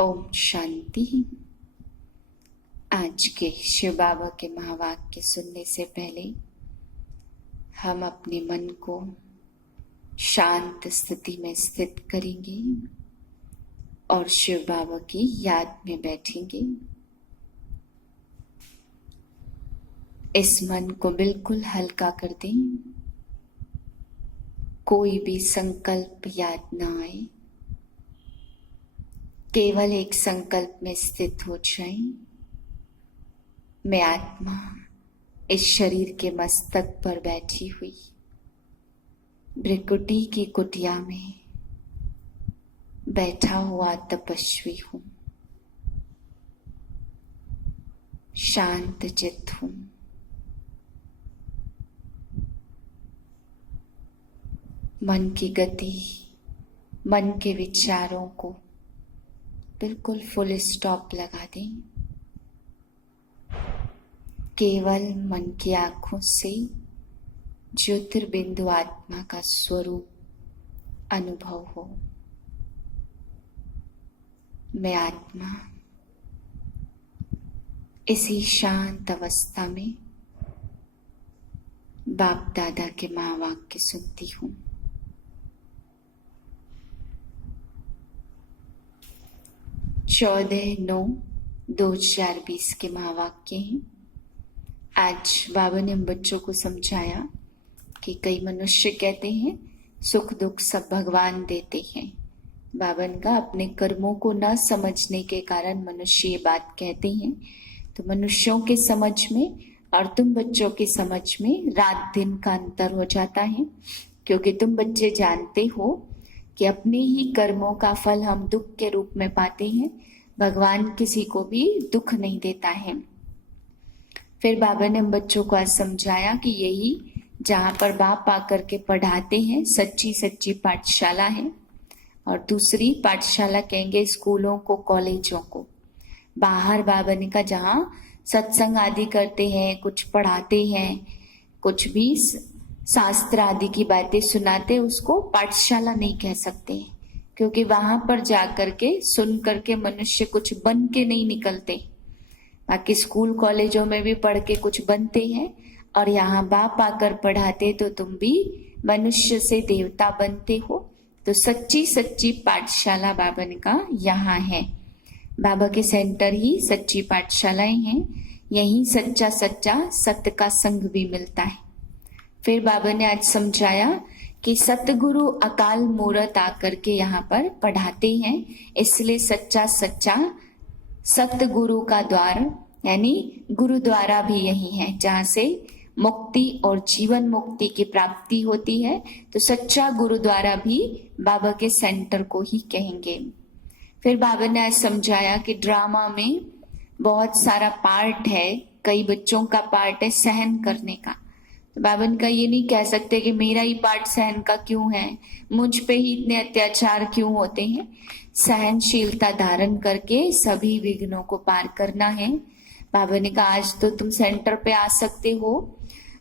ओम शांति। आज के शिव बाबा के महावाक्य सुनने से पहले हम अपने मन को शांत स्थिति में स्थित करेंगे और शिव बाबा की याद में बैठेंगे। इस मन को बिल्कुल हल्का कर दें, कोई भी संकल्प याद ना आए, केवल एक संकल्प में स्थित हो जाएं। मैं आत्मा इस शरीर के मस्तक पर बैठी हुई भृकुटी की कुटिया में बैठा हुआ तपस्वी हूं, शांत चित्त हूं। मन की गति, मन के विचारों को बिल्कुल फुल स्टॉप लगा दें। केवल मन की आंखों से ज्योतिर्बिंदु आत्मा का स्वरूप अनुभव हो। मैं आत्मा इसी शांत अवस्था में बाप दादा के महावाक्य सुनती हूँ। 14/9/2020 के महावाक्य हैं। आज बाबा ने हम बच्चों को समझाया कि कई मनुष्य कहते हैं सुख दुख सब भगवान देते हैं। बाबा ने कहा अपने कर्मों को न समझने के कारण मनुष्य ये बात कहते हैं। तो मनुष्यों के समझ में और तुम बच्चों की समझ में रात दिन का अंतर हो जाता है, क्योंकि तुम बच्चे जानते हो कि अपने ही कर्मों का फल हम दुख के रूप में पाते हैं। भगवान किसी को भी दुख नहीं देता है। फिर बाबा ने हम बच्चों को आज समझाया कि यही जहाँ पर बाप आकर के पढ़ाते हैं सच्ची सच्ची पाठशाला है, और दूसरी पाठशाला कहेंगे स्कूलों को, कॉलेजों को। बाहर बाबा ने कहा जहाँ सत्संग आदि करते हैं, कुछ पढ़ाते हैं, कुछ भी शास्त्र आदि की बातें सुनाते, उसको पाठशाला नहीं कह सकते, क्योंकि वहां पर जाकर के सुन करके मनुष्य कुछ बन के नहीं निकलते। बाकी स्कूल कॉलेजों में भी पढ़ के कुछ बनते हैं, और यहाँ बाप आकर पढ़ाते तो तुम भी मनुष्य से देवता बनते हो। तो सच्ची सच्ची पाठशाला बाबा ने कहा यहाँ है। बाबा के सेंटर ही सच्ची पाठशालाएं हैं, यहीं सच्चा सच्चा सत्य का संग भी मिलता है। फिर बाबा ने आज समझाया कि सतगुरु अकाल मूरत आकर के यहाँ पर पढ़ाते हैं, इसलिए सच्चा सच्चा सतगुरु का द्वार यानी गुरुद्वारा भी यही है, जहाँ से मुक्ति और जीवन मुक्ति की प्राप्ति होती है। तो सच्चा गुरुद्वारा भी बाबा के सेंटर को ही कहेंगे। फिर बाबा ने आज समझाया कि ड्रामा में बहुत सारा पार्ट है। कई बच्चों का पार्ट है सहन करने का। तो बाबा ने कहा ये नहीं कह सकते कि मेरा ही पार्ट सहन का क्यों है, मुझ पे ही इतने अत्याचार क्यों होते हैं। सहनशीलता धारण करके सभी विघ्नों को पार करना है। बाबा ने कहा आज तो तुम सेंटर पे आ सकते हो,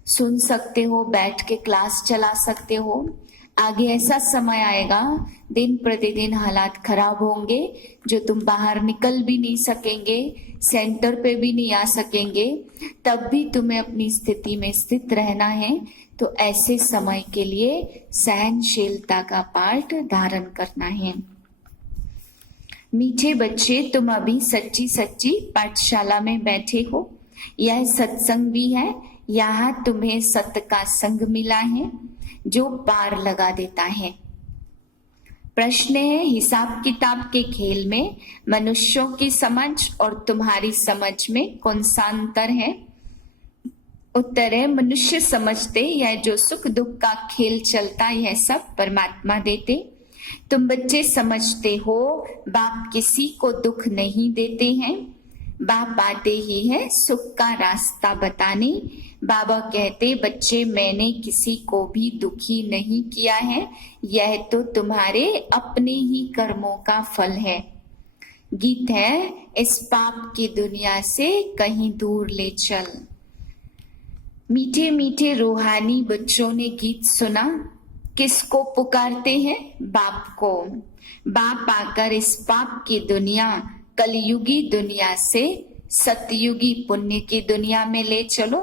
सुन सकते हो, बैठ के क्लास चला सकते हो। आगे ऐसा समय आएगा, दिन प्रतिदिन हालात खराब होंगे, जो तुम बाहर निकल भी नहीं सकेंगे, सेंटर पे भी नहीं आ सकेंगे, तब भी तुम्हें अपनी स्थिति में स्थित रहना है। तो ऐसे समय के लिए सहनशीलता का पाठ धारण करना है। मीठे बच्चे, तुम अभी सच्ची सच्ची पाठशाला में बैठे हो। यह सत्संग भी है, यहाँ तुम्हें सत्य का संग मिला है जो पार लगा देता है। प्रश्न है हिसाब किताब के खेल में मनुष्यों की समझ और तुम्हारी समझ में कौन सा अंतर है? उत्तर है मनुष्य समझते यह जो सुख दुख का खेल चलता यह सब परमात्मा देते। तुम बच्चे समझते हो बाप किसी को दुख नहीं देते हैं, बाप आते ही है सुख का रास्ता बताने। बाबा कहते बच्चे मैंने किसी को भी दुखी नहीं किया है, यह तो तुम्हारे अपने ही कर्मों का फल है। गीत है इस पाप की दुनिया से कहीं दूर ले चल। मीठे मीठे रूहानी बच्चों ने गीत सुना। किसको पुकारते हैं? बाप को। बाप आकर इस पाप की दुनिया, कलयुगी दुनिया से सतयुगी पुण्य की दुनिया में ले चलो।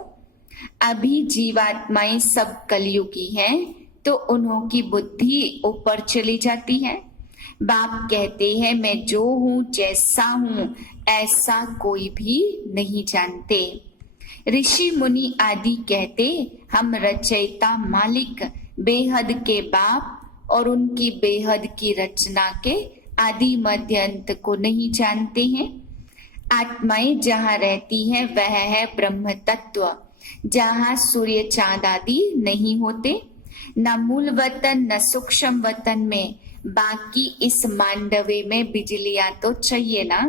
अभी जीवात्माएं सब कलयुगी हैं, तो उन्हों की बुद्धि ऊपर चली जाती है। बाप कहते हैं मैं जो हूं, जैसा हूं, ऐसा कोई भी नहीं जानते। ऋषि मुनि आदि कहते हम रचयिता मालिक बेहद के बाप और उनकी बेहद की रचना के आदि मध्य अंत को नहीं जानते हैं। आत्माएं जहाँ रहती हैं वह है ब्रह्म तत्व, जहाँ सूर्य चांद आदि नहीं होते, न मूल वतन न सूक्ष्म वतन में। बाकी इस मांडवे में बिजलियां तो चाहिए ना,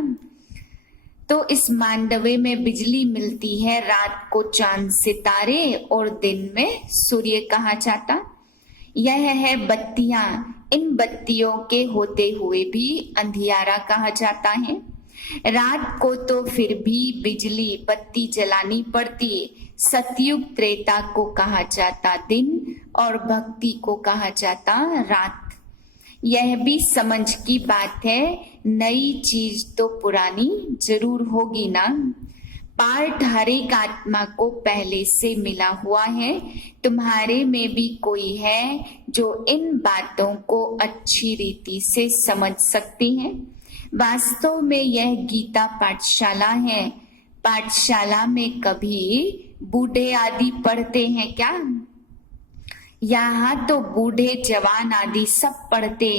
तो इस मांडवे में बिजली मिलती है, रात को चांद सितारे और दिन में सूर्य कहा जाता। यह है बत्तियां, इन बत्तियों के होते हुए भी अंधियारा कहा जाता है। रात को तो फिर भी बिजली बत्ती जलानी पड़ती। सतयुग त्रेता को कहा जाता दिन और भक्ति को कहा जाता रात। यह भी समझ की बात है, नई चीज तो पुरानी जरूर होगी ना। पार्ट हर एक आत्मा को पहले से मिला हुआ है। तुम्हारे में भी कोई है जो इन बातों को अच्छी रीति से समझ सकते हैं। वास्तव में यह गीता पाठशाला है। पाठशाला में कभी बूढ़े आदि पढ़ते हैं क्या? यहाँ तो बूढ़े जवान आदि सब पढ़ते।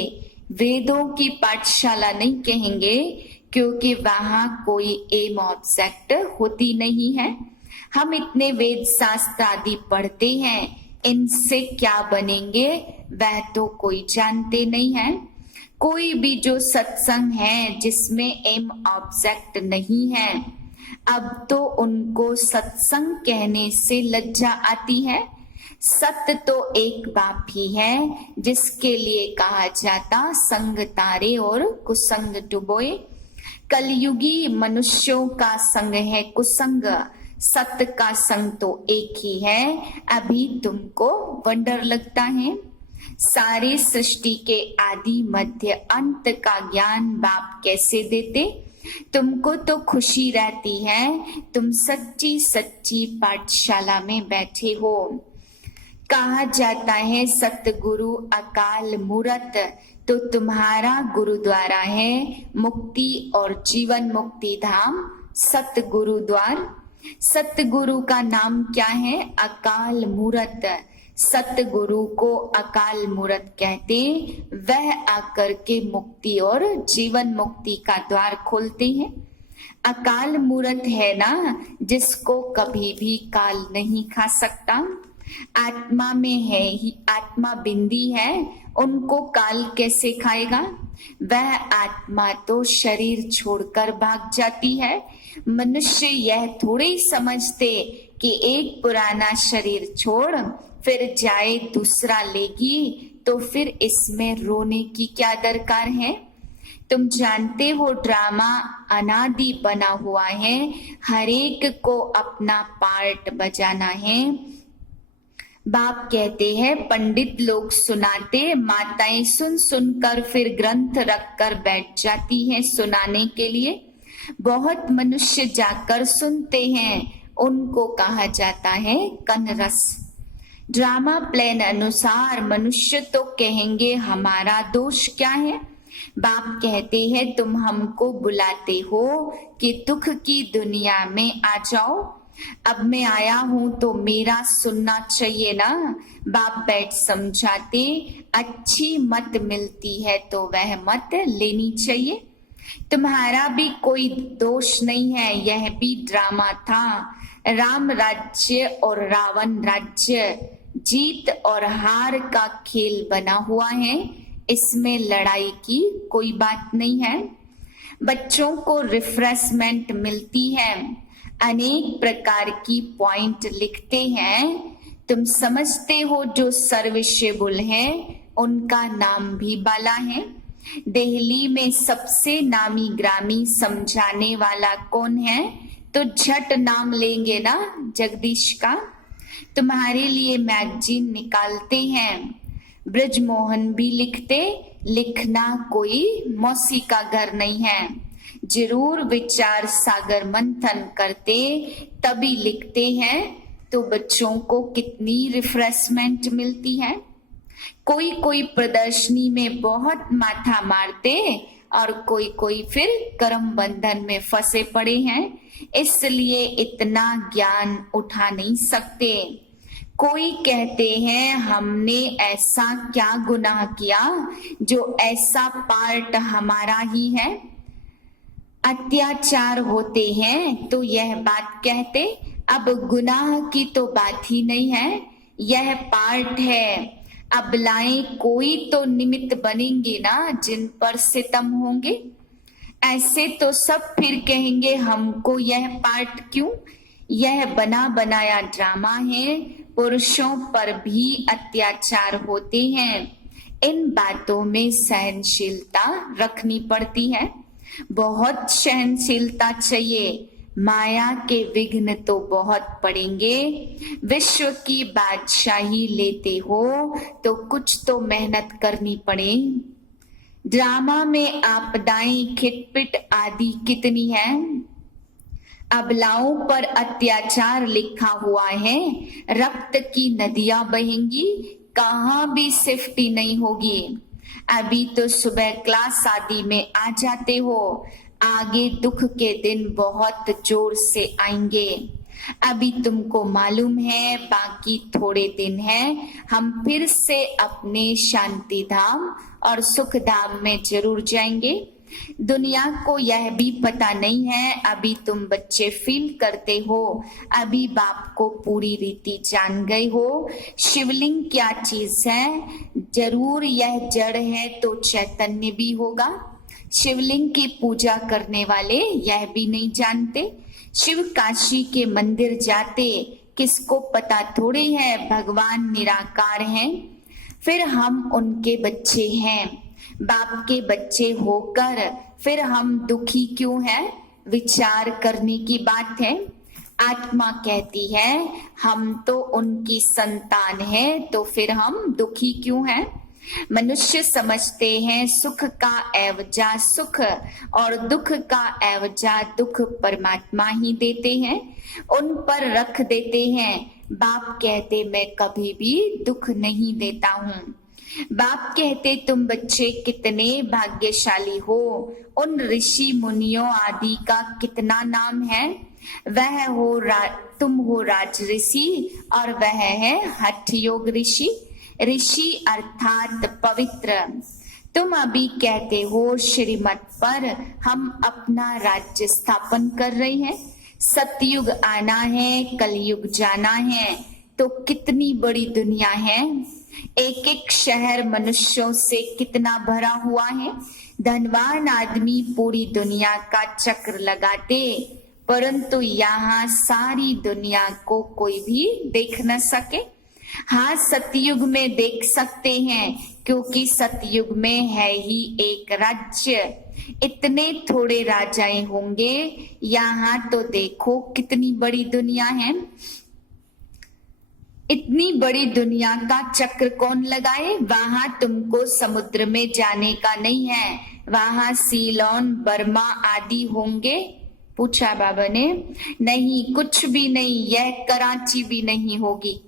वेदों की पाठशाला नहीं कहेंगे, क्योंकि वहां कोई एम ऑब्जेक्ट होती नहीं है। हम इतने वेद शास्त्र आदि पढ़ते हैं, इनसे क्या बनेंगे वह तो कोई जानते नहीं है। कोई भी जो सत्संग है जिसमें एम ऑब्जेक्ट नहीं है, अब तो उनको सत्संग कहने से लज्जा आती है। सत्य तो एक बाप ही है, जिसके लिए कहा जाता संग तारे और कुसंग डुबोए। कलयुगी मनुष्यों का संग है कुसंग, सत्य का संग तो एक ही है। अभी तुमको वंडर लगता है। सारी सृष्टि के आदि मध्य अंत का ज्ञान बाप कैसे देते? तुमको तो खुशी रहती है, तुम सच्ची सच्ची पाठशाला में बैठे हो। कहा जाता है सतगुरु अकाल मूरत, तो तुम्हारा गुरुद्वारा है मुक्ति और जीवन मुक्ति धाम सतगुरुद्वार। सतगुरु का नाम क्या है? अकाल मूरत। सतगुरु को अकाल मूरत कहते, वह आकर के मुक्ति और जीवन मुक्ति का द्वार खोलते हैं। अकाल मूरत है ना, जिसको कभी भी काल नहीं खा सकता। आत्मा में है ही, आत्मा बिंदी है, उनको काल कैसे खाएगा? वह आत्मा तो शरीर छोड़कर भाग जाती है। मनुष्य यह थोड़ी समझते कि एक पुराना शरीर छोड़ फिर जाए दूसरा लेगी, तो फिर इसमें रोने की क्या दरकार है? तुम जानते हो ड्रामा अनादि बना हुआ है, हर एक को अपना पार्ट बजाना है। बाप कहते हैं पंडित लोग सुनाते, माताएं सुन सुनकर फिर ग्रंथ रखकर बैठ जाती हैं सुनाने के लिए। बहुत मनुष्य जाकर सुनते हैं, उनको कहा जाता है कनरस। ड्रामा प्लान अनुसार मनुष्य तो कहेंगे हमारा दोष क्या है? बाप कहते हैं तुम हमको बुलाते हो कि दुख की दुनिया में आ जाओ। अब मैं आया हूं तो मेरा सुनना चाहिए ना। बाप बैठ समझाते, अच्छी मत मिलती है तो वह मत लेनी चाहिए। तुम्हारा भी कोई दोष नहीं है, यह भी ड्रामा था। राम राज्य और रावण राज्य, जीत और हार का खेल बना हुआ है, इसमें लड़ाई की कोई बात नहीं है। बच्चों को रिफ्रेशमेंट मिलती है, अनेक प्रकार की पॉइंट लिखते हैं। तुम समझते हो जो सर्विसेबल है उनका नाम भी बाला है। दिल्ली में सबसे नामी ग्रामी समझाने वाला कौन है? तो झट नाम लेंगे ना, जगदीश का। तुम्हारे लिए मैगजीन निकालते हैं। ब्रजमोहन भी लिखते लिखना कोई मौसी का घर नहीं है। जरूर विचार सागर मंथन करते तभी लिखते हैं, तो बच्चों को कितनी रिफ्रेशमेंट मिलती है। कोई कोई प्रदर्शनी में बहुत माथा मारते और कोई कोई फिर कर्म बंधन में फंसे पड़े हैं, इसलिए इतना ज्ञान उठा नहीं सकते। कोई कहते हैं हमने ऐसा क्या गुनाह किया जो ऐसा पार्ट हमारा ही है। अत्याचार होते हैं तो यह बात कहते, अब गुनाह की तो बात ही नहीं है, यह पार्ट है। अबलाएं कोई तो निमित्त बनेंगे ना जिन पर सितम होंगे। ऐसे तो सब फिर कहेंगे हमको यह पार्ट क्यों, यह बना बनाया ड्रामा है। पुरुषों पर भी अत्याचार होते हैं, इन बातों में सहनशीलता रखनी पड़ती है। बहुत सहनशीलता चाहिए, माया के विघ्न तो बहुत पड़ेंगे। विश्व की बादशाही लेते हो तो कुछ तो मेहनत करनी पड़े। ड्रामा में आपदाएं खिटपिट आदि कितनी है। अबलाओं पर अत्याचार लिखा हुआ है, रक्त की नदियां बहेंगी, कहाँ भी सेफ्टी नहीं होगी। अभी तो सुबह क्लास आदि में आ जाते हो, आगे दुख के दिन बहुत जोर से आएंगे। अभी तुमको मालूम है बाकी थोड़े दिन हैं, हम फिर से अपने शांति धाम और सुख धाम में जरूर जाएंगे। दुनिया को यह भी पता नहीं है, अभी तुम बच्चे फील करते हो, अभी बाप को पूरी रीति जान गए हो। शिवलिंग क्या चीज है, जरूर यह जड़ है तो चैतन्य भी होगा। शिवलिंग की पूजा करने वाले यह भी नहीं जानते। शिव काशी के मंदिर जाते, किसको पता थोड़ी है भगवान निराकार हैं। फिर हम उनके बच्चे हैं, बाप के बच्चे होकर फिर हम दुखी क्यों हैं, विचार करने की बात है। आत्मा कहती है हम तो उनकी संतान है, तो फिर हम दुखी क्यों हैं। मनुष्य समझते हैं सुख का एवजा सुख और दुख का एवजा दुख परमात्मा ही देते हैं, उन पर रख देते हैं। बाप कहते मैं कभी भी दुख नहीं देता हूँ। बाप कहते तुम बच्चे कितने भाग्यशाली हो, उन ऋषि मुनियों आदि का कितना नाम है। वह हो तुम हो राज ऋषि और वह है हठ योग ऋषि। ऋषि अर्थात पवित्र। तुम अभी कहते हो श्रीमत पर हम अपना राज्य स्थापन कर रहे हैं। सतयुग आना है, कलयुग जाना है, तो कितनी बड़ी दुनिया है। एक एक शहर मनुष्यों से कितना भरा हुआ है। धनवान आदमी पूरी दुनिया का चक्र लगाते, परंतु यहाँ सारी दुनिया को कोई भी देख न सके। हाँ, सतयुग में देख सकते हैं, क्योंकि सतयुग में है ही एक राज्य, इतने थोड़े राजाएं होंगे। यहाँ तो देखो कितनी बड़ी दुनिया है। इतनी बड़ी दुनिया का चक्र कौन लगाए। वहां तुमको समुद्र में जाने का नहीं है, वहां सीलोन बर्मा आदि होंगे। पूछा बाबा ने। नहीं, कुछ भी नहीं, यह कराची भी नहीं होगी।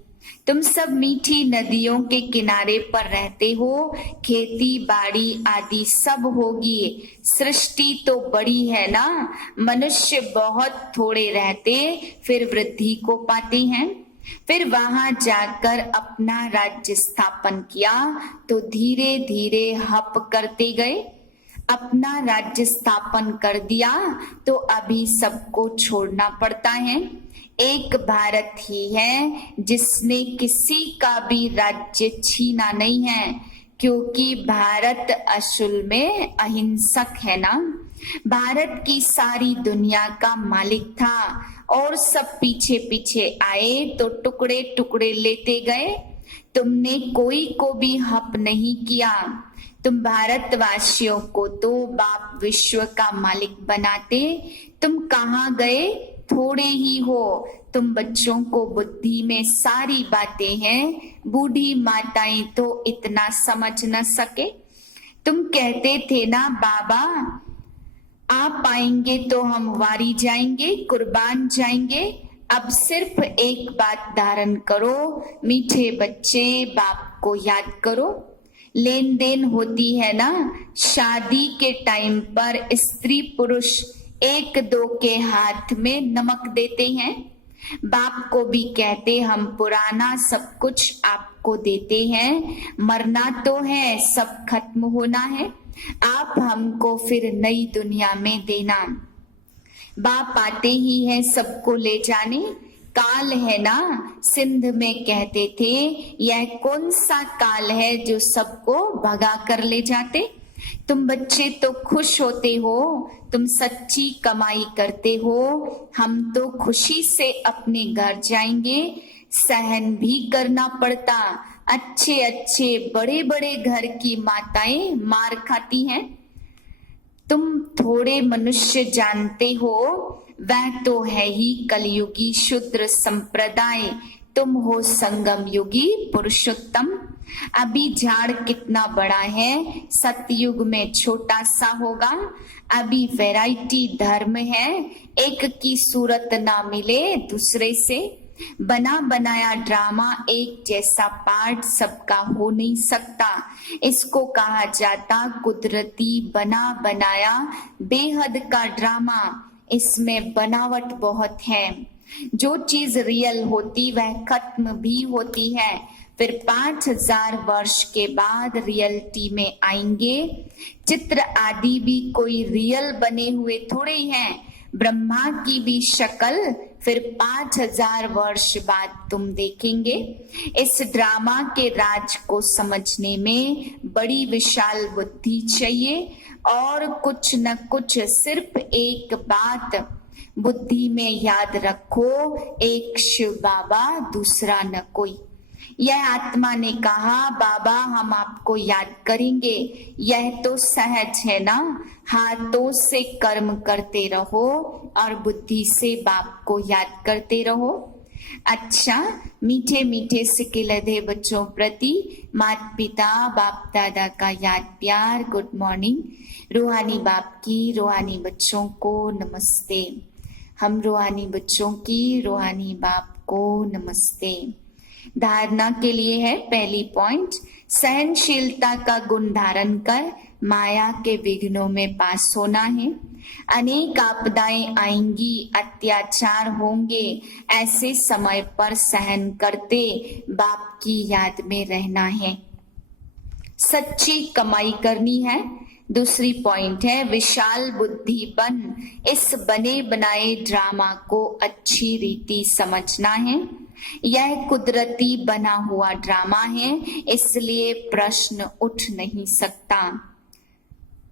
तुम सब मीठी नदियों के किनारे पर रहते हो, खेती बाड़ी आदि सब होगी। सृष्टि तो बड़ी है ना, मनुष्य बहुत थोड़े रहते फिर वृद्धि को पाते हैं। फिर वहां जाकर अपना राज्य स्थापन किया तो धीरे धीरे हप करते गए। अपना राज्य स्थापन कर दिया तो अभी सबको छोड़ना पड़ता है। एक भारत ही है जिसने किसी का भी राज्य छीना नहीं है, क्योंकि भारत असल में अहिंसक है ना। भारत की सारी दुनिया का मालिक था और सब पीछे पीछे आए तो टुकड़े टुकड़े लेते गए। तुमने कोई को भी हप नहीं किया। तुम भारतवासियों को तो बाप विश्व का मालिक बनाते, तुम कहाँ गए, थोड़े ही हो। तुम बच्चों को बुद्धि में सारी बातें हैं, बूढ़ी माताएं तो इतना समझ न सके। तुम कहते थे ना बाबा, आप आएंगे तो हम वारी जाएंगे, कुर्बान जाएंगे। अब सिर्फ एक बात धारण करो, मीठे बच्चे बाप को याद करो। लेन देन होती है ना शादी के टाइम पर, स्त्री पुरुष एक दो के हाथ में नमक देते हैं। बाप को भी कहते हम पुराना सब कुछ आपको देते हैं, मरना तो है, सब खत्म होना है, आप हमको फिर नई दुनिया में देना। बाप आते ही है सबको ले जाने, काल है ना सिंध में कहते थे, यह कौन सा काल है जो सबको भगा कर ले जाते। तुम बच्चे तो खुश होते हो, तुम सच्ची कमाई करते हो, हम तो खुशी से अपने घर जाएंगे। सहन भी करना पड़ता, अच्छे अच्छे बड़े बड़े घर की माताएं मार खाती हैं। तुम थोड़े मनुष्य जानते हो, वह तो है ही कलयुगी शूद्र संप्रदाय, तुम हो संगम युगी पुरुषोत्तम। अभी झाड़ कितना बड़ा है, सतयुग में छोटा सा होगा। अभी वैरायटी धर्म है, एक की सूरत ना मिले दूसरे से। बना बनाया ड्रामा एक जैसा पार्ट सबका हो नहीं सकता, इसको कहा जाता कुदरती बना बनाया बेहद का ड्रामा। इसमें बनावट बहुत है, जो चीज रियल होती वह खत्म भी होती है, फिर 5000 वर्ष के बाद रियलिटी में आएंगे। चित्र आदि भी कोई रियल बने हुए थोड़े हैं, ब्रह्मा की भी शक्ल फिर 5000 वर्ष बाद तुम देखेंगे। इस ड्रामा के राज को समझने में बड़ी विशाल बुद्धि चाहिए, और कुछ न कुछ सिर्फ एक बात बुद्धि में याद रखो, एक शिव बाबा दूसरा न कोई। यह आत्मा ने कहा बाबा हम आपको याद करेंगे, यह तो सहज है ना, हाथों से कर्म करते रहो और बुद्धि से बाप को याद करते रहो। अच्छा, मीठे मीठे सिकिलधे बच्चों प्रति माता पिता बाप दादा का याद प्यार, गुड मॉर्निंग। रूहानी बाप की रूहानी बच्चों को नमस्ते। हम रूहानी बच्चों की रूहानी बाप को नमस्ते। धारणा के लिए है पहली पॉइंट, सहनशीलता का गुण धारण कर माया के विघ्नों में पास होना है। अनेक आपदाएं आएंगी, अत्याचार होंगे, ऐसे समय पर सहन करते बाप की याद में रहना है। सच्ची कमाई करनी है। दूसरी पॉइंट है विशाल बुद्धि बन, इस बने बनाए ड्रामा को अच्छी रीति समझना है। यह कुदरती बना हुआ ड्रामा है, इसलिए प्रश्न उठ नहीं सकता।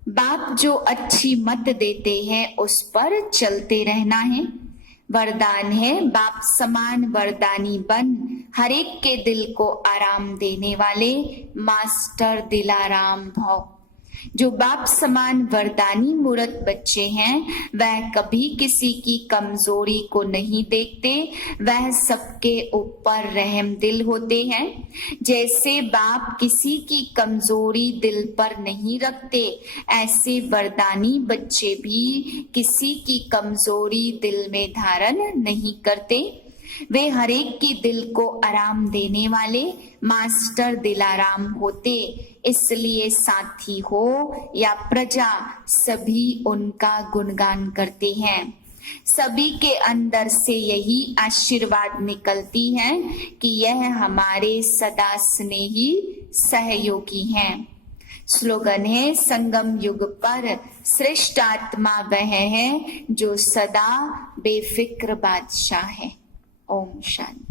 बाप जो अच्छी मत देते हैं उस पर चलते रहना है। वरदान है बाप समान वरदानी बन, हर एक के दिल को आराम देने वाले मास्टर दिलाराम भव। जो बाप समान वरदानी मूर्त बच्चे हैं वह कभी किसी की कमजोरी को नहीं देखते, वह सबके ऊपर रहम दिल होते हैं। जैसे बाप किसी की कमजोरी दिल पर नहीं रखते, ऐसे वरदानी बच्चे भी किसी की कमजोरी दिल में धारण नहीं करते। वे हरेक की दिल को आराम देने वाले मास्टर दिलाराम होते, इसलिए साथी हो या प्रजा सभी उनका गुणगान करते हैं। सभी के अंदर से यही आशीर्वाद निकलती है कि यह हमारे सदा स्नेही सहयोगी हैं। स्लोगन है संगम युग पर श्रेष्ठ आत्मा वह है जो सदा बेफिक्र बादशाह है। ओम शांति।